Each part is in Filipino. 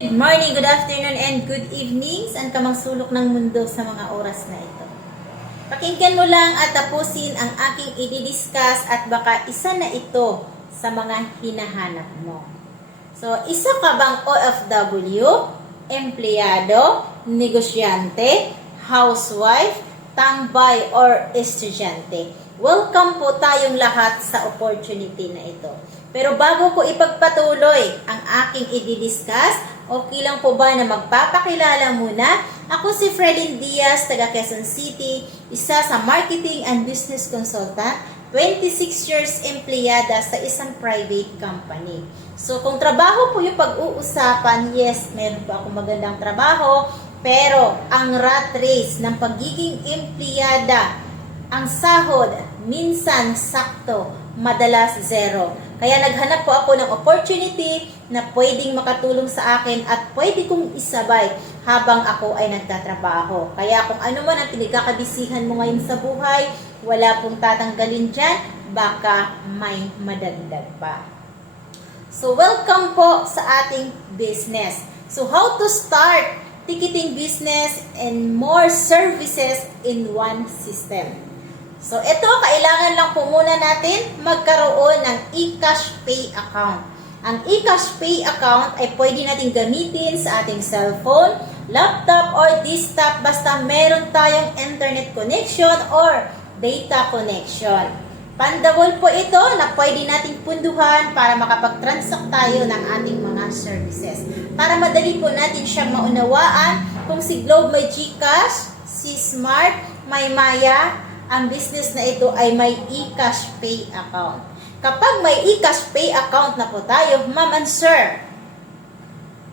Good morning, good afternoon, and good evening saan ka mang sulok ng mundo sa mga oras na ito. Pakinggan mo lang at tapusin ang aking i-discuss at baka isa na ito sa mga hinahanap mo. So, isa ka bang OFW, empleyado, negosyante, housewife, tambay, or estudyante? Welcome po tayong lahat sa opportunity na ito. Pero bago ko ipagpatuloy ang aking i-discuss, okay lang po ba na magpapakilala muna? Ako si Fredin Diaz, taga Quezon City, isa sa marketing and business consultant, 26 years empleyada sa isang private company. So kung trabaho po yung pag-uusapan, yes, meron po akong magandang trabaho, pero ang rat race ng pagiging empleyada, ang sahod, minsan sakto, madalas zero. Kaya naghanap po ako ng opportunity na pwedeng makatulong sa akin at pwede kong isabay habang ako ay nagtatrabaho. Kaya kung ano man ang pinagkakabisihan mo ngayon sa buhay, wala pong tatanggalin dyan, baka may madagdag pa. So welcome po sa ating business. So how to start ticketing business and more services in one system. So, ito, kailangan lang po muna natin magkaroon ng eCash Pay account. Ang eCash Pay account ay pwede natin gamitin sa ating cellphone, laptop, or desktop basta meron tayong internet connection or data connection. Pandawol po ito na pwede nating punduhan para makapag-transact tayo ng ating mga services. Para madali po natin siyang maunawaan kung si Globe may GCash, si Smart, may Maya, ang business na ito ay may eCash Pay account. Kapag may eCash Pay account na po tayo, ma'am and sir,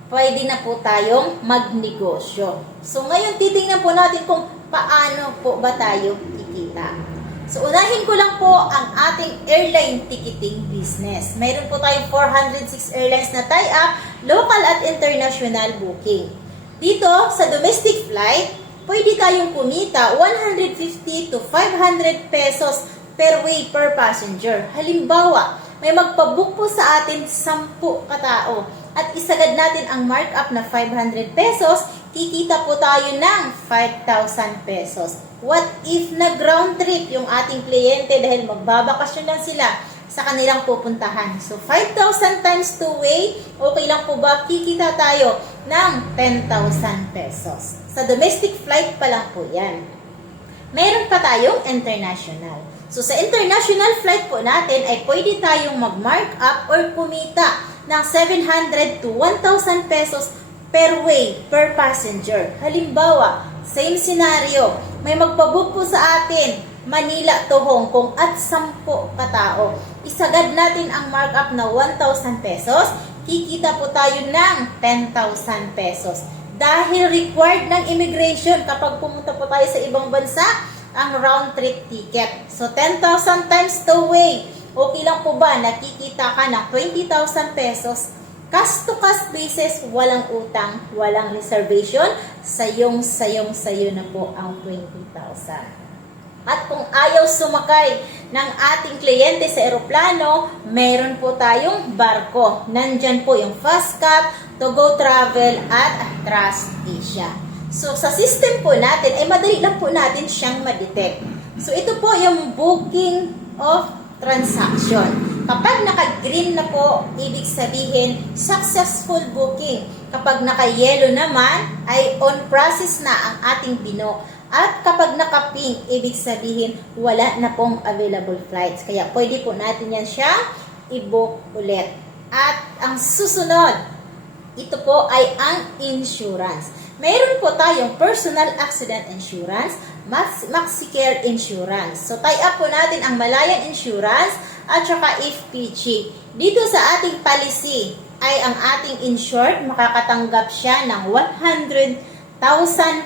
pwede na po tayong magnegosyo. So ngayon titingnan po natin kung paano po ba tayo kikita. So unahin ko lang po ang ating airline ticketing business. Mayroon po tayong 406 airlines na tie-up, local at international booking. Dito sa domestic flight, pwede tayong kumita 150 to 500 pesos per way per passenger. Halimbawa, may magpabook po sa atin 10 katao at isagad natin ang markup na 500 pesos, kikita po tayo ng 5,000 pesos. What if na ground trip yung ating kliyente dahil magbabakasyon lang sila sa kanilang pupuntahan? So, 5,000 times 2 way, okay lang po ba? Kikita tayo ng 10,000 pesos. Sa domestic flight pa lang po yan. Meron pa tayong international. So, sa international flight po natin ay pwede tayong mag-markup or kumita ng 700 to 1,000 pesos per way, per passenger. Halimbawa, same scenario, may magpabook po sa atin, Manila to Hong Kong at 10 katao. Isagad natin ang markup na 1,000 pesos, kikita po tayo ng 10,000 pesos. Dahil required ng immigration kapag pumunta po tayo sa ibang bansa, ang round trip ticket. So, 10,000 times the way. Okay lang po ba? Nakikita ka ng 20,000 pesos. Cash to cash basis, walang utang, walang reservation. Sayong na po ang 20,000. At kung ayaw sumakay ng ating kliyente sa eroplano, meron po tayong barko. Nandyan po yung Fastcap, Togo Travel, at Trust Asia. So, sa system po natin, ay madali lang po natin siyang ma-detect. So, ito po yung booking of transaction. Kapag naka-green na po, ibig sabihin, successful booking. Kapag naka-yellow naman, ay on process na ang ating bino. At kapag naka-pink, ibig sabihin, wala na pong available flights. Kaya pwede po natin yan siyang i-book ulit. At ang susunod, ito po ay ang insurance. Mayroon po tayong personal accident insurance, MaxiCare insurance. So tie-up po natin ang Malayan Insurance at saka FPG. Dito sa ating policy ay ang ating insured makakatanggap siya ng 100,000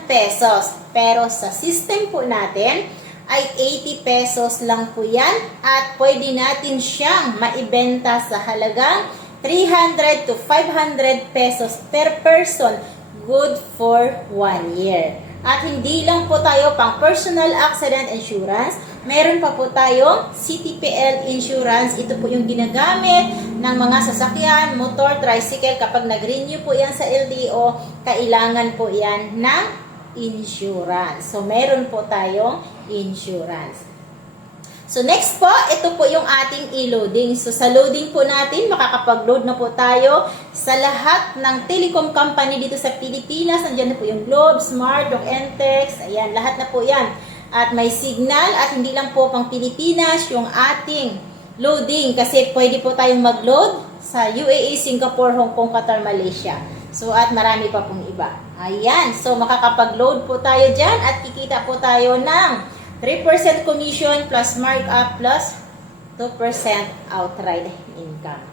pesos. Pero sa system po natin ay 80 pesos lang po yan at pwede natin siyang maibenta sa halagang 300 to 500 pesos per person, good for 1 year. At hindi lang po tayo pang personal accident insurance, meron pa po tayong CTPL insurance. Ito po yung ginagamit ng mga sasakyan, motor, tricycle. Kapag nag-renew po yan sa LTO, kailangan po yan ng insurance. So, meron po tayong insurance. So, next po, ito po yung ating e-loading. So, sa loading po natin, makakapag-load na po tayo sa lahat ng telecom company dito sa Pilipinas. Nandiyan na po yung Globe, Smart, Entex, ayan, lahat na po yan. At may signal at hindi lang po pang Pilipinas yung ating loading kasi pwede po tayong mag-load sa UAE, Singapore, Hong Kong, Qatar, Malaysia. So, at marami pa pong iba. Ayan, so makakapag-load po tayo dyan at kikita po tayo ng 3% commission plus markup plus 2% outright income.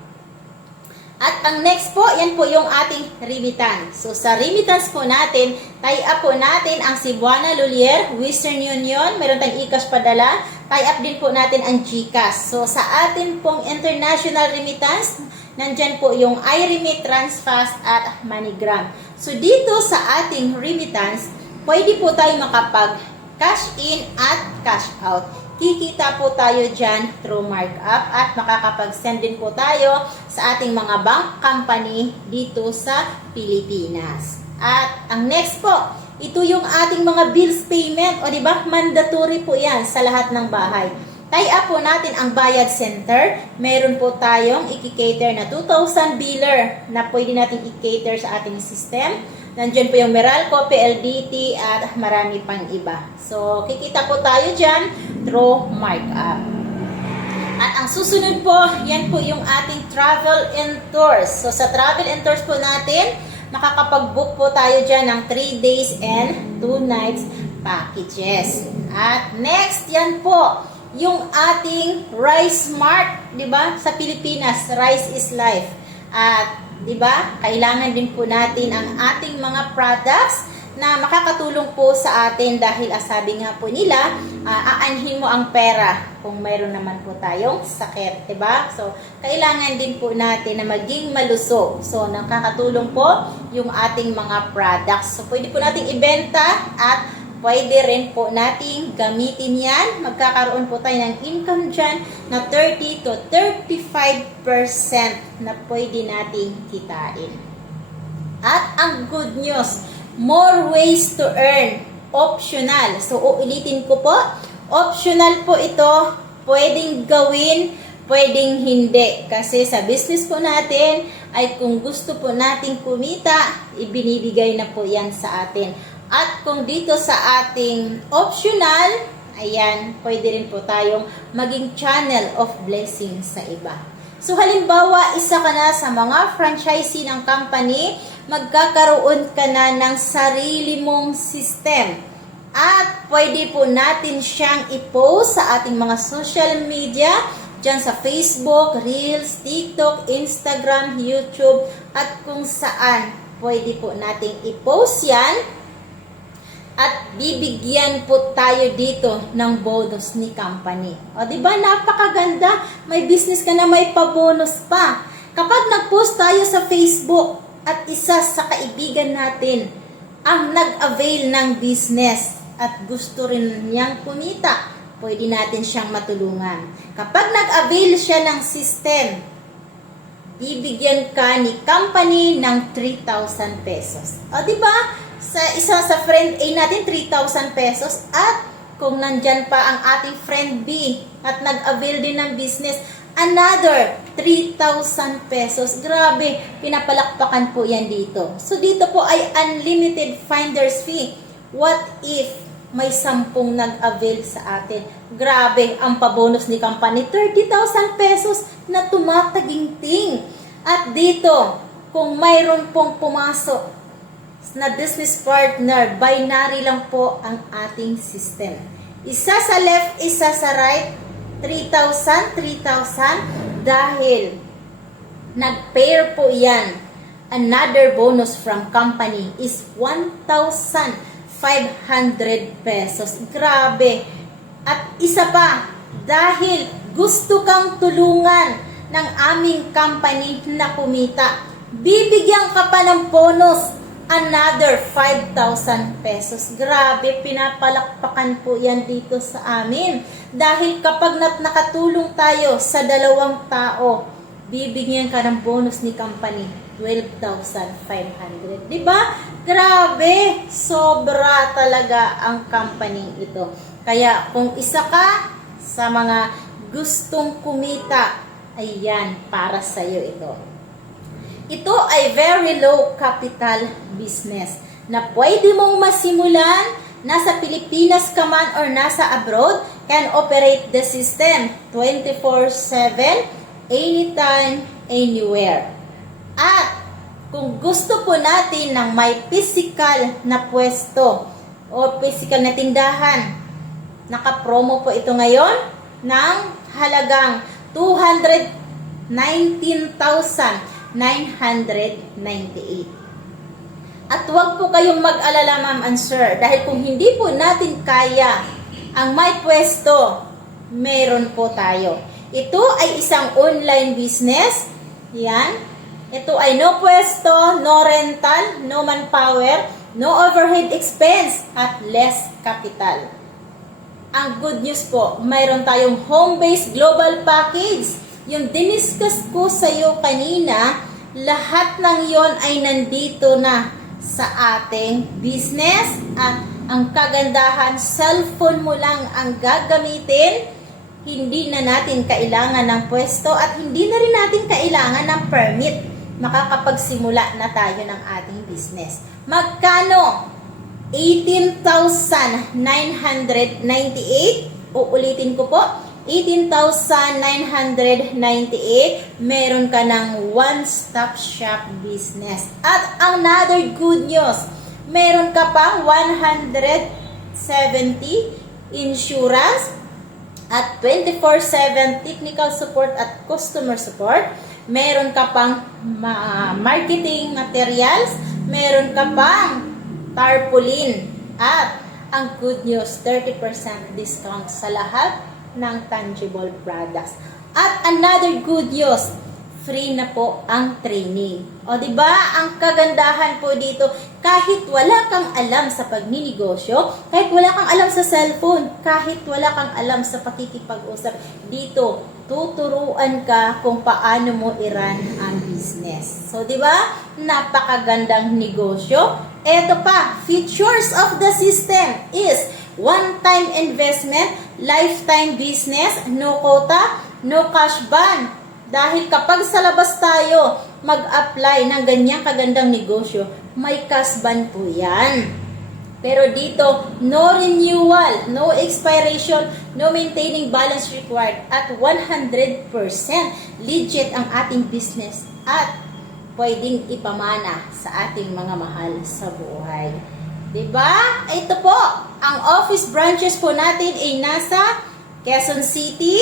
At ang next po, yan po yung ating remittance. So sa remittance po natin, tie-up po natin ang Cebuana Lulier, Western Union, meron tayong e-cash padala, tie-up din po natin ang GCash. So sa atin pong international remittance, nandyan po yung iRemit, Transfast at MoneyGram. So dito sa ating remittance, pwede po tayo cash in at cash out. Kikita po tayo dyan through markup at makakapag-send din po tayo sa ating mga bank company dito sa Pilipinas. At ang next po, ito yung ating mga bills payment o diba, mandatory po yan sa lahat ng bahay. Tie-up po natin ang bayad center. Meron po tayong i-cater na 2,000 biller na pwede natin i-cater sa ating system. Nandiyan po yung Meralco, PLDT, at marami pang iba. So, kikita po tayo dyan through markup. At ang susunod po, yan po yung ating travel and tours. So, sa travel and tours po natin, makakapag-book po tayo dyan ng 3 days and 2 nights packages. At next, yan po, yung ating Rice Mart, di ba? Sa Pilipinas, Rice is Life. At diba? Kailangan din po natin ang ating mga products na makakatulong po sa atin dahil sabi nga po nila, aanhin mo ang pera kung mayroon naman po tayong sakit, diba? So, kailangan din po natin na maging malusog. So, nakakatulong po yung ating mga products. So, pwede po nating ibenta at pwede rin po nating gamitin yan. Magkakaroon po tayo ng income dyan na 30 to 35% na pwede nating kitain. At ang good news, more ways to earn. Optional. So, uulitin ko po. Optional po ito. Pwedeng gawin, pwedeng hindi. Kasi sa business po natin, ay kung gusto po nating kumita, ibinibigay na po yan sa atin. At kung dito sa ating optional, ayan, pwede rin po tayong maging channel of blessing sa iba. So halimbawa, isa ka na sa mga franchisee ng company, magkakaroon ka na ng sarili mong system. At pwede po natin siyang i-post sa ating mga social media, dyan sa Facebook, Reels, TikTok, Instagram, YouTube, at kung saan pwede po nating i-post yan. At bibigyan po tayo dito ng bonus ni company. O, di ba? Napakaganda. May business ka na may pa-bonus pa. Kapag nag-post tayo sa Facebook at isa sa kaibigan natin ang nag-avail ng business at gusto rin niyang kumita, pwede natin siyang matulungan. Kapag nag-avail siya ng system, bibigyan ka ni company ng 3,000 pesos. O, di ba? Sa friend A natin, 3,000 pesos. At kung nandyan pa ang ating friend B at nag-avail din ng business, another 3,000 pesos. Grabe, pinapalakpakan po yan dito. So, dito po ay unlimited finder's fee. What if may 10 nag-avail sa atin? Grabe, ang pabonus ni company, 30,000 pesos na tumataginting. At dito, kung mayroon pong pumasok na business partner, binary lang po ang ating system. Isa sa left, isa sa right, 3,000, 3,000 dahil nag-pair po yan. Another bonus from company is 1,500 pesos. Grabe. At isa pa, dahil gusto kang tulungan ng aming company na kumita, bibigyan ka pa ng bonus, another 5,000 pesos. Grabe, pinapalakpakan po yan dito sa amin. Dahil kapag nakatulong tayo sa 2 tao, bibigyan ka ng bonus ni company, 12,500. Diba? Grabe! Sobra talaga ang company ito. Kaya kung isa ka sa mga gustong kumita, ayan, para sa'yo ito. Ito ay very low capital business na pwede mong masimulan nasa Pilipinas ka man or nasa abroad, can operate the system 24/7, anytime, anywhere. At kung gusto po natin ng may physical na pwesto o physical na tindahan, naka-promo po ito ngayon ng halagang 219,998. At huwag po kayong mag-alala, ma'am and sir, dahil kung hindi po natin kaya ang may pwesto, meron po tayo. Ito ay isang online business. Yan. Ito ay no pwesto, no rental, no manpower, no overhead expense, at less capital. Ang good news po, mayroon tayong home-based global package. Yung diniscuss ko sa iyo kanina, lahat ng yon ay nandito na sa ating business. At ang kagandahan, cellphone mo lang ang gagamitin. Hindi na natin kailangan ng pwesto at hindi na rin natin kailangan ng permit. Makakapagsimula na tayo ng ating business. Magkano? 18,998. Uulitin ko po. 18,998. Meron ka ng one-stop shop business. At another good news, meron ka pang 170 insurance at 24/7 technical support at customer support. Meron ka pang marketing materials. Meron ka pang tarpaulin. At ang good news, 30% discount sa lahat ng tangible products. At another good news, free na po ang training. O diba, ang kagandahan po dito, kahit wala kang alam sa pagninegosyo, kahit wala kang alam sa cellphone, kahit wala kang alam sa pakikipag-usap, dito, tuturuan ka kung paano mo i-run ang business. So, diba, napakagandang negosyo. Eto pa, features of the system is one-time investment, lifetime business, no quota, no cash ban. Dahil kapag sa labas tayo mag-apply ng ganyang kagandang negosyo, may cash ban po yan. Pero dito, no renewal, no expiration, no maintaining balance required, at 100% legit ang ating business at pwedeng ipamana sa ating mga mahal sa buhay. Diba? Ito po, ang office branches po natin ay nasa Quezon City,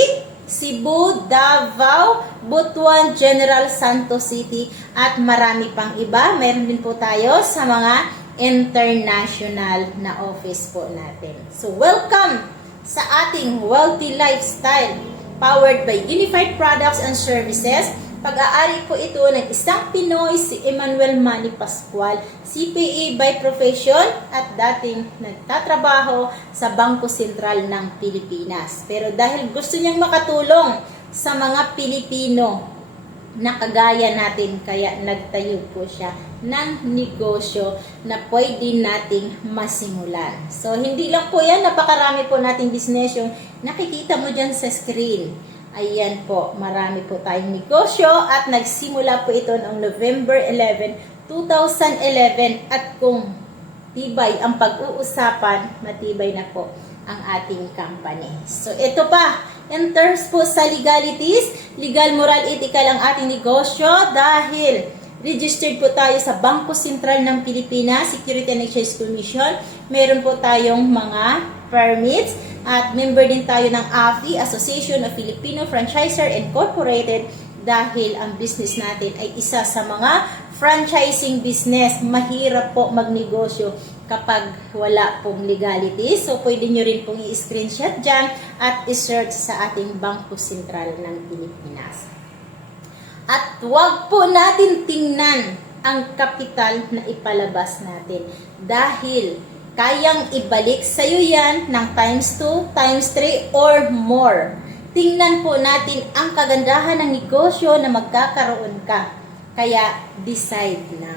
Cebu, Davao, Butuan, General Santos City, at marami pang iba. Meron din po tayo sa mga international na office po natin. So, welcome sa ating Wealthy Lifestyle, powered by Unified Products and Services. Pag-aari po ito ng isang Pinoy, si Emmanuel Manny Pascual, CPA by profession at dating nagtatrabaho sa Bangko Sentral ng Pilipinas. Pero dahil gusto niyang makatulong sa mga Pilipino na kagaya natin, kaya nagtayo po siya ng negosyo na pwede nating masimulan. So, hindi lang po yan, napakarami po nating business yung nakikita mo dyan sa screen. Ayan po, marami po tayong negosyo at nagsimula po ito noong November 11, 2011 at kung tibay ang pag-uusapan, matibay na po ang ating company. So ito pa, in terms po sa legalities, legal, moral, ethical ang ating negosyo dahil registered po tayo sa Bangko Sentral ng Pilipinas, Security and Exchange Commission. Meron po tayong mga permits at member din tayo ng AFI, Association of Filipino Franchiser Incorporated, dahil ang business natin ay isa sa mga franchising business. Mahirap po magnegosyo kapag wala pong legality. So, pwede nyo rin pong i-screenshot dyan at i-search sa ating Bangko Sentral ng Pilipinas. At huwag po natin tingnan ang kapital na ipalabas natin dahil kayang ibalik sa iyo yan ng times 2, times 3, or more. tingnan po natin ang kagandahan ng negosyo na magkakaroon ka. Kaya, decide na.